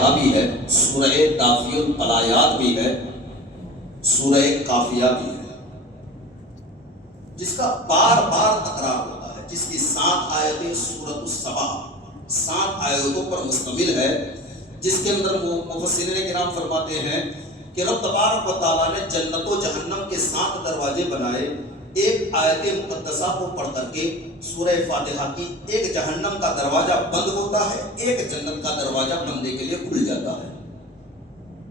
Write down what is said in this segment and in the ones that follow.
فاتحہ بھی ہے، سورہ دافی القلایات بھی ہے، سورہ قافیہ بھی ہے، جس کا بار بار تکرار ہوتا ہے، جس کی 7 آیتیں سورۃ السبا 7 آیتوں پر مشتمل ہے، جس کے اندر مفسرین کرام فرماتے ہیں کہ رب تبارک و تعالیٰ نے جنت و جہنم کے 7 دروازے بنائے، ایک آیت مقدسہ کو پڑھ کر کے سورہ فاتحہ کی ایک جہنم کا دروازہ بند ہوتا ہے، ایک جنت کا دروازہ بندے کے لیے کھل جاتا ہے۔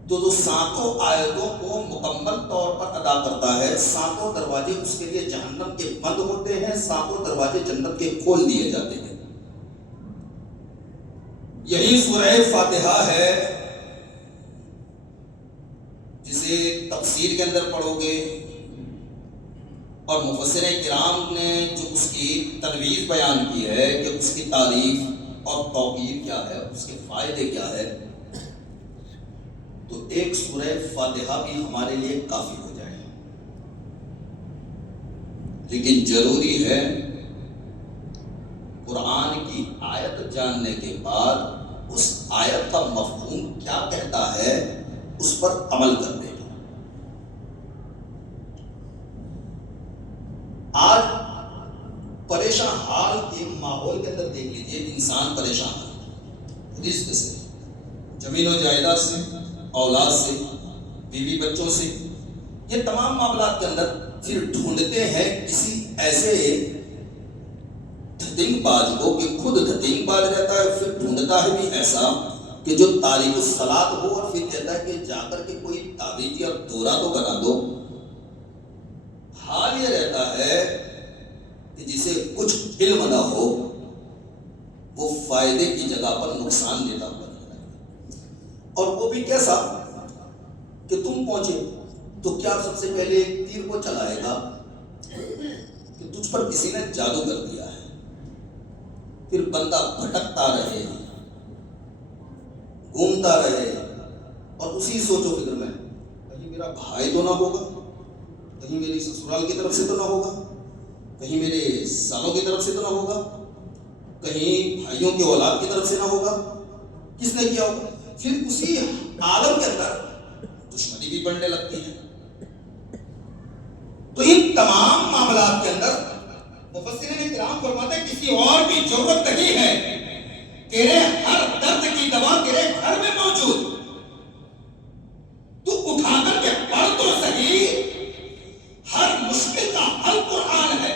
تو جو 7 آیتوں کو مکمل طور پر ادا کرتا ہے، 7 دروازے اس کے لیے جہنم کے بند ہوتے ہیں، 7 دروازے جنت کے کھول دیے جاتے ہیں۔ یہی سورہ فاتحہ ہے جسے تفسیر کے اندر پڑھو گے اور مفسرین کرام نے جو اس کی تنویر بیان کی ہے کہ اس کی تعریف اور توقیر کیا ہے، اس کے فائدے کیا ہے، تو ایک سورہ فاتحہ بھی ہمارے لیے کافی ہو جائے۔ لیکن ضروری ہے قرآن کی آیت جاننے کے بعد اس آیت کا مفہوم کیا کہتا ہے اس پر عمل کرنے کا۔ آج پریشان حال ایک ماحول کے اندر دیکھ لیجئے، انسان پریشان ہے، رزق سے، زمین و جائیداد سے، اولاد سے، بیوی بچوں سے، یہ تمام معاملات کے اندر پھر ڈھونڈتے ہیں کسی ایسے دھتنگ باز کو کہ خود دھتنگ باز رہتا ہے، پھر ڈھونڈتا ہے بھی ایسا کہ جو تاریخ الصلاۃ ہو، اور پھر کہتا ہے کہ جا کر کے کوئی تعویذ یا دورہ تو بنا دو۔ حال یہ رہتا ہے کہ جسے کچھ علم نہ ہو وہ فائدے کی جگہ پر نقصان دیتا ہوا نظر آئے، اور وہ بھی کیسا کہ تم پہنچے تو کیا سب سے پہلے ایک تیر کو چلائے گا کہ تجھ پر کسی نے جادو کر دیا ہے، پھر بندہ بھٹکتا رہے، گھومتا رہے، اور اسی سوچ و فکر میں کہیں میرا بھائی تو نہ ہوگا، کہیں میری سسرال کی طرف سے تو نہ ہوگا، کہیں میرے سالوں کی طرف سے تو نہ ہوگا، کہیں بھائیوں کی اولاد کی طرف سے نہ ہوگا، کس نے کیا ہوگا، پھر اسی عالم کے اندر دشمنی بھی بڑھنے لگتی ہے۔ تو ان تمام معاملات کے اندر مفسرین کرام فرماتے ہیں کسی اور کی ضرورت نہیں ہے، تیرے ہر درد کی دوا تیرے گھر میں موجود، تو اٹھا کر کے پڑھ تو صحیح۔ ہر مشکل کا حل قرآن ہے،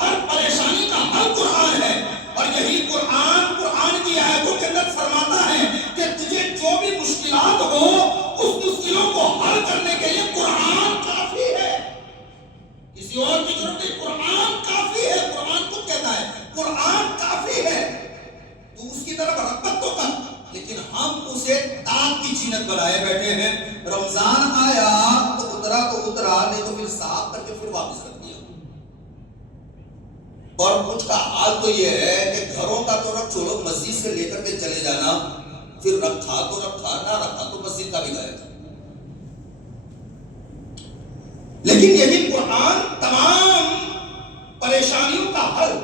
ہر پریشانی کا حل قرآن ہے، اور یہی قرآن کی آیتوں کے اندر فرماتا ہے کہ تجھے جو بھی مشکلات ہو اس مشکلوں کو حل کرنے کے لیے قرآن کافی ہے، کسی اور کی ضرورت نہیں، قرآن کافی ہے۔ قرآن کو کہتا ہے قرآن کافی ہے، تو اس کی طرف رغبت تو کر، لیکن ہم اسے داغ کی چینت بنائے بیٹھے ہیں۔ رمضان آیا تو اترا نہیں تو پھر صاف کر کے پھر واپس رکھ دیا، اور کچھ کا حال تو یہ ہے کہ گھروں کا تو رکھ چھوڑو، مسجد سے لے کر کے چلے جانا، پھر رکھا تو رکھا، نہ رکھا تو مسجد کا بھی گائے۔ لیکن یہی قرآن تمام پریشانیوں کا حل،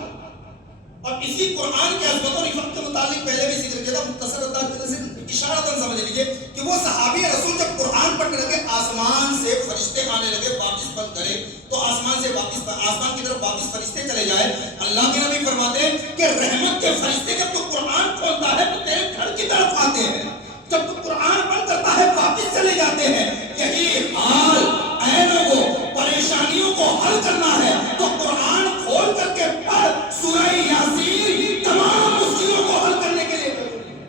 اور اسی قرآن کے عظمت و رفعت کے متعلق پہلے بھی ذکر کیا تھا، مختصر انداز سے اشارتاً سمجھ لیجئے کہ وہ صحابی رسول جب قرآن پڑھنے لگے، آسمان سے فرشتے آنے لگے، واپس بند کرے تو آسمان کی طرف واپس فرشتے چلے جائے۔ اللہ کے نبی فرماتے ہیں کہ رحمت کے فرشتے جب تو قرآن کھولتا ہے تو تیرے گھر کی طرف آتے ہیں، جب تو قرآن پڑھ کرتا ہے واپس چلے جاتے ہیں۔ یہی حال اے لوگوں، پریشانیوں کو حل کرنا ہے تو قرآن کھول کر کے پڑھ۔ سورہ یاسین تمام مشکلوں کو حل کرنے کے لیے ضروری ہے،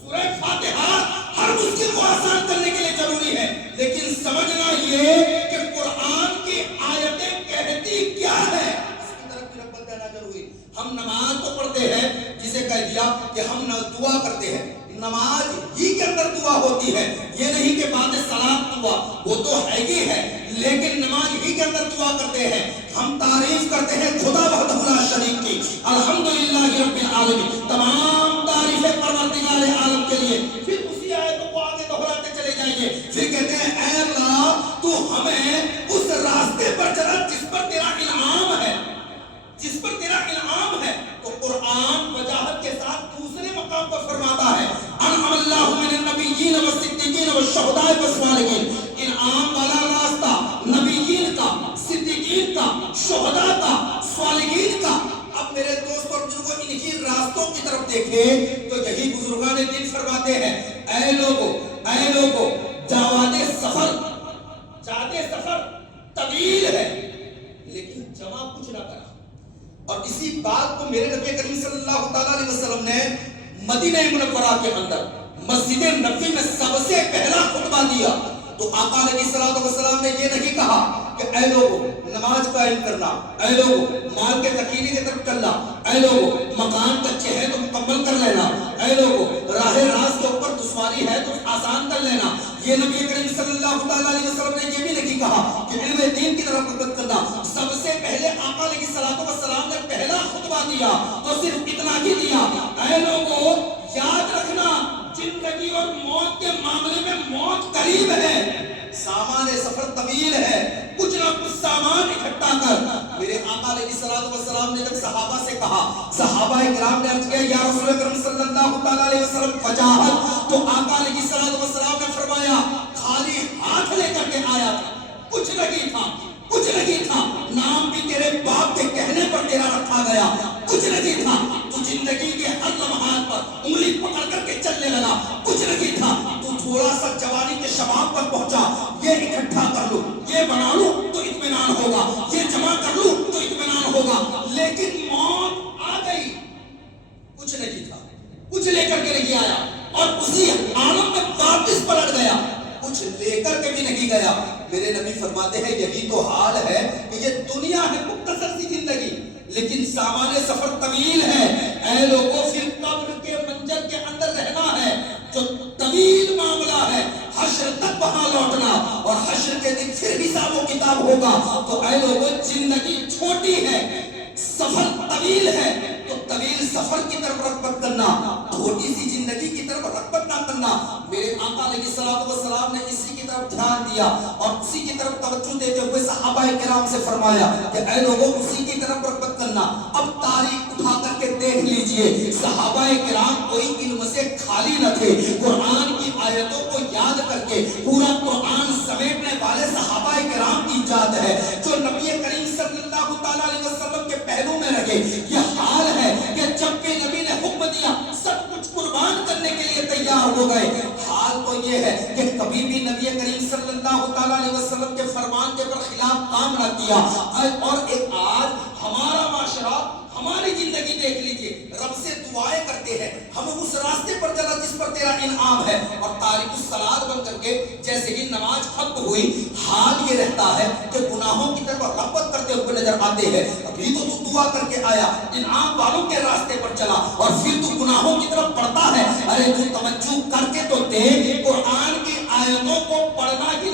سورہ فاتحہ ہر مشکل کو آسان کرنے کے لیے ضروری ہے، لیکن سمجھنا یہ کہ قرآن کی آیتیں کہتی کیا ہے اس کی طرف بھی رغبت دینا ضروری۔ ہم نماز تو پڑھتے ہیں، جسے کہہ دیا کہ ہم دعا کرتے ہیں، نماز ہی کے اندر دعا ہوتی ہے، یہ نہیں کہ بعد صلاۃ دعا، وہ تو ہے ہی ہے، لیکن نماز ہی کے اندر دعا کرتے ہیں۔ ہم تعریف کرتے ہیں خدا وحدہ لا شریک کی، الحمدللہ رب العالمین، تمام تعریفیں پروردگار عالم کے لیے۔ پھر اسی آیتوں کو آگے دہراتے چلے جائیں گے، پھر کہتے ہیں اے اللہ تو ہمیں اس راستے پر چلا جس پر تیرا انعام ہے، جس پر تیرا انعام ہے۔ تو قرآن وجاہت کے ساتھ دوسرے مقام پر فرماتا ہے انعم اللہ من طرف دیکھیں تو یہی بزرگان دین فرماتے ہیں اے لوگو جاواد سفر طویل ہے لیکن جمع کچھ نہ کرا. اور اسی بات کو میرے نبی کریم صلی اللہ تعالیٰ علیہ وسلم نے مدینہ منورہ کے اندر مسجد نبوی میں سب سے پہلا خطبہ دیا تو آقا علیہ الصلوۃ والسلام نے یہ نہیں کہا کہ اے لوگو نماز قائم کرنا, اے لوگو مال کے ذخیرے کی طرف چلنا, اے لوگو مکان کچے ہے تو مکمل کر لینا, اے لوگو راہ راست کے اوپر دشواری ہے تو آسان کر لینا. یہ نبی کریم صلی اللہ تعالیٰ علیہ وسلم نے یہ بھی نہیں کہا کہ علم دین کی طرف رغبت کرنا. سب سے پہلے آقا علیہ الصلوۃ والسلام نے پہلا خطبہ دیا تو صرف اتنا ہی دیا, اے لوگو یاد رکھنا زندگی اور موت کے معاملے میں موت قریب ہے, سامان سفر طویل ہے, کچھ نہ کچھ سامان اکٹھا کر. میرے آقا علیہ الصلوۃ والسلام نے جب صحابہ سے کہا, صحابہ کرام نے عرض کیا یا رسول اکرم صلی اللہ تعالیٰ علیہ وسلم فجاہت, تو آقا علیہ الصلوۃ والسلام نے فرمایا خالی ہاتھ لے کر کے آیا تھا, کچھ نہیں تھا, نام بھی تیرے باپ کے کہنے پر تیرا رکھا گیا, کچھ نہیں تھا, تو زندگی کے ہر لمحات پر انگلی پکڑ کر کے چلنے لگا, کچھ نہیں تھا, تو تھوڑا سا جوانی کے شباب پر پہنچا, یہ اکٹھا کر لوں, یہ بنا لوں تو اطمینان ہوگا, یہ جمع کر لوں تو اطمینان ہوگا, لیکن موت آ گئی, کچھ نہیں تھا, کچھ لے کر کے نہیں آیا اور اسی عالم میں واپس پلٹ گیا, کچھ لے کر کے بھی نہیں گیا. میرے نبی فرماتے ہیں یہی تو حال ہے کہ یہ دنیا ہے مختصر سی زندگی لیکن سامان سفر طویل ہے. اے لوگوں پھر قبر کے منزل کے اندر رہنا ہے جو طویل معاملہ ہے, حشر تک وہاں لوٹنا اور حشر کے دن پھر حساب و کتاب ہوگا. تو اے لوگوں زندگی چھوٹی ہے, سفر طویل ہے, تو طویل سفر کی طرف رغبت کرنا, چھوٹی سی زندگی کی طرف رغبت نہ کرنا. میرے آقا علیہ الصلوۃ والسلام نے اسی کی طرف دھیان دیا اور اسی کی طرف توجہ دیتے ہوئے صحابہ کرام سے فرمایا کہ اے لوگوں اسی کی طرف رغبت کرنا. اب تاریخ اٹھا کر کے دیکھ لیجئے, صحابہ کرام کوئی علم سے خالی نہ تھے, قرآن کی آیتوں کو یاد کر کے پورا قرآن سمیٹنے والے صحابہ کرام کی ذات ہے جو نبی کریم صلی اللہ تعالیٰ علیہ وسلم کے پہلو میں رہے. یہ حال ہے کہ جب کہ نبی نے حکم دیا سب کچھ قربان کرنے کے لیے تیار ہو گئے. حال تو یہ ہے کہ کبھی بھی نبی کریم صلی اللہ تعالیٰ علیہ وسلم کے فرمان کے خلاف کام نہ کیا. اور ایک آج ہمارا معاشرہ, ہماری زندگی دیکھ لیجئے, رب سے دعائیں کرتے ہیں ہمیں اس راستے پر چلا جس پر تیرا انعام ہے, اور تارک الصلاۃ بن کر کے جیسے ہی نماز ختم ہوئی حال یہ رہتا ہے کہ گناہوں کی طرف رغبت کرتے ہوئے نظر آتے ہیں. ابھی تو دعا کر کے آیا, انعام والوں کے راستے پر چلا اور پھر تو گناہوں کی طرف بڑھتا ہے. ارے تو توجہ کر کے تو دیکھ, قرآن کی آیتوں کو پڑھنا ہی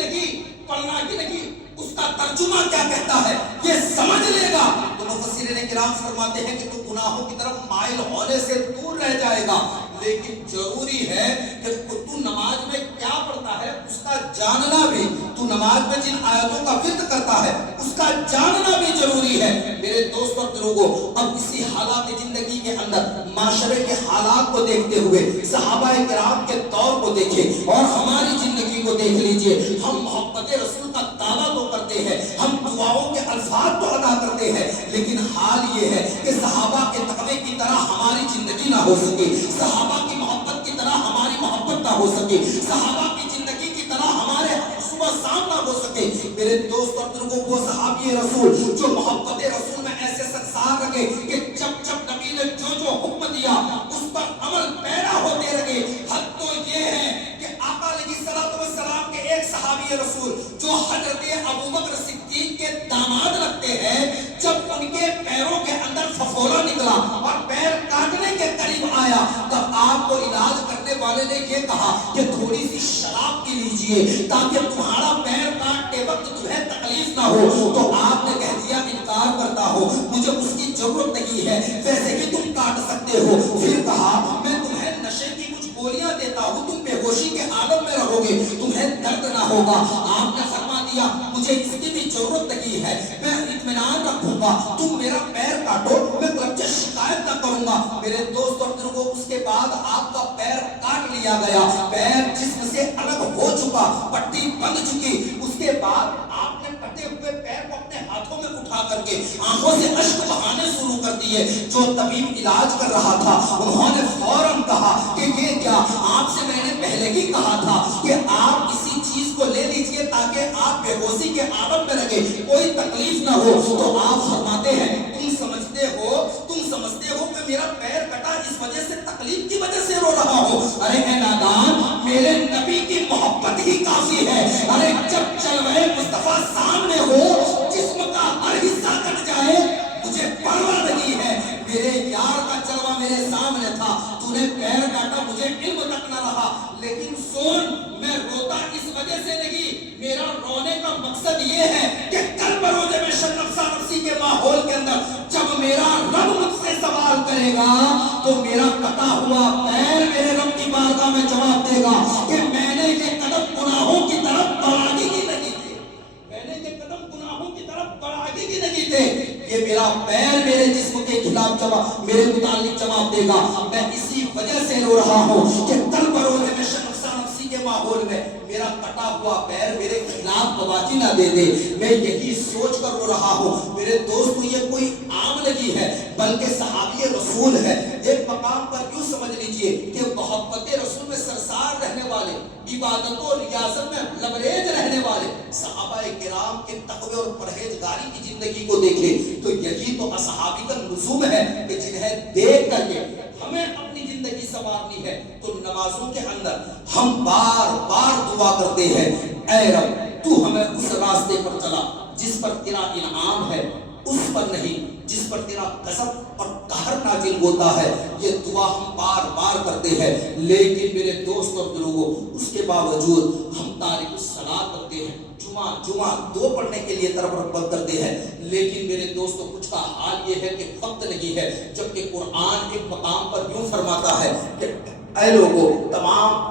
نہیں, اس کا ترجمہ کیا کہتا ہے یہ سمجھ لے گا تو مفسرین کرام فرماتے ہیں کہ تو گناہوں کی طرف مائل ہونے سے دور رہ جائے گا. لیکن ضروری ہے کہ تو نماز میں کیا پڑھتا ہے اس کا جاننا بھی, تو نماز میں جن آیتوں کا ورد کرتا ہے اس کا جاننا بھی ضروری ہے. میرے دوست اور بزرگوں, اب اسی حالات زندگی کے اندر معاشرے کے حالات کو دیکھتے ہوئے صحابہ کرام کے دور کو دیکھیں اور ہماری زندگی کو دیکھ لیجئے. ہم محبت رسول کا دعویٰ تو کرتے ہیں, ہم دعاؤں کے الفاظ تو ادا کرتے ہیں, لیکن حال یہ ہے کہ صحابہ کے تقوی کی طرح ہماری زندگی نہ ہو سکے, صحابہ کی محبت کی طرح ہماری محبت نہ ہو سکے, صحابہ کی زندگی کی طرح ہمارے صبح شام نہ ہو سکے. میرے دوست اور بزرگوں, وہ صحابی رسول جو محبت رسول میں ایسے سنسار رکھے کہ جب نبی نے جو حکم دیا اس پر عمل پیرا ہوتے رہے. حد تو یہ ہے کہ آقا علیہ الصلوۃ والسلام کے ایک صحابی رسول جو حضرت ابوبکر صدیق کے داماد لگتے ہیں, جب ان کے پیروں کے اندر ففولہ نکلا اور پیر کاٹنے کے قریب آیا تب آپ کو علاج کرنے والے نے یہ کہا کہ تھوڑی سی شراب پی لیجئے تاکہ تمہارا پیر کاٹتے وقت تمہیں تکلیف نہ ہو. تو آپ نے کہہ دیا انکار کرتا ہو, مجھے اس کی ضرورت نہیں ہے, ویسے ہی تم کاٹ سکتے ہو. پھر کہا میں تمہیں نشے کی کچھ گولیاں دیتا ہوں, تم بے ہوشی کے عالم میں رہو گے, تمہیں درد نہ ہوگا. آپ نے فرما دیا مجھے اس کی بھی ضرورت نہیں ہے, میں اطمینان رکھوں گا, تم میرا پیر کاٹو, میں تم سے شکایت نہ کروں گا. میرے دوست اور بزرگوں, اس کے بعد آپ کا پیر کاٹ لیا گیا, پیر جسم سے الگ ہو چکا, پٹی بند چکی. اس کے بعد آپ نے کٹے ہوئے پیر کو اپنے ہاتھوں میں اٹھا اٹھا کر کے آنکھوں سے اشک بہانے شروع کر دیے. جو طبیب علاج کر رہا تھا انہوں نے فوراً کہا کہ یہ کیا، آپ سے میں نے پہلے ہی کہا تھا کہ آپ کسی چیز کو لے لیجئے تاکہ آپ بے ہوشی کے عالم میں رہے، کوئی تکلیف نہ ہو. تو آپ فرماتے ہیں تم سمجھتے ہو کہ میرا پیر کٹا اس وجہ سے، تکلیف کی وجہ سے رو رہا ہو. ارے اے نادان، میرے نبی کی محبت ہی کافی ہے. ارے جب جلوہ مصطفیٰ سامنے ہو، جسم کا ہر حصہ کٹ جائے مجھے پرواہ نہیں ہے. میرے یار کا جلوہ میرے سامنے تھا، تو نے پیر کاٹا، مجھے علم تک نہ رہا. لیکن سن، میں روتا اس وجہ سے نہیں، میرا رونے کا مقصد یہ ہے کہ کل بروز محشر نفسا نفسی کے ماحول کے اندر جب میرا رب مجھ سے سوال کرے گا تو میرا کٹا ہوا پیر میرے رب کی بارگاہ میں جواب دے گا کہ میں نے یہ قدم گناہوں کی طرف بڑھانے کی نہیں تھے، میں نے یہ قدم گناہوں کی طرف بڑھانے کی نہیں تھے. یہ میرا پیر میرے جسم کے خلاف جواب، میرے متعلق جواب دے گا. میں اسی وجہ سے رو رہا ہوں کہ کل بروز محشر نفسا نفسی کے ماحول میں میرا کٹا ہوا پیر میرے خلاف گواہی نہ دے دے. میں یہی سوچ کر رو رہا ہوں. میرے دوستو، یہ کوئی عام نہیں ہے بلکہ صحابی رسول ہے. ایک مقام پر یوں سمجھ لیجئے کہ محبت رسول میں سرسار رہنے والے، عبادت و ریاضت میں لبریز رہنے والے صحابہ کرام کے تقوی اور پرہیزگاری کی زندگی کو دیکھیں تو یہی تو اصحابی کا لزوم ہے کہ جنہیں دیکھ کر کے ہمیں اپنی زندگی سنوارنی ہے. تو نمازوں کے اندر ہم بار بار دعا کرتے ہیں، اے رب تو ہمیں اس راستے پر چلا جس پر تیرا انعام ہے، اس پر نہیں جس پر تیرا غضب اور قہر نازل ہوتا ہے. یہ دعا ہم بار بار کرتے ہیں. لیکن میرے دوست اور بزرگوں، اس کے باوجود ہم تارک الصلاۃ کرتے ہیں، جمعہ دو پڑھنے کے لیے طرف رغبت کرتے ہیں. لیکن میرے دوستوں، کچھ کا حال یہ ہے کہ وقت نہیں ہے. جبکہ قرآن ایک مقام پر یوں فرماتا ہے کہ اے لوگوں، تمام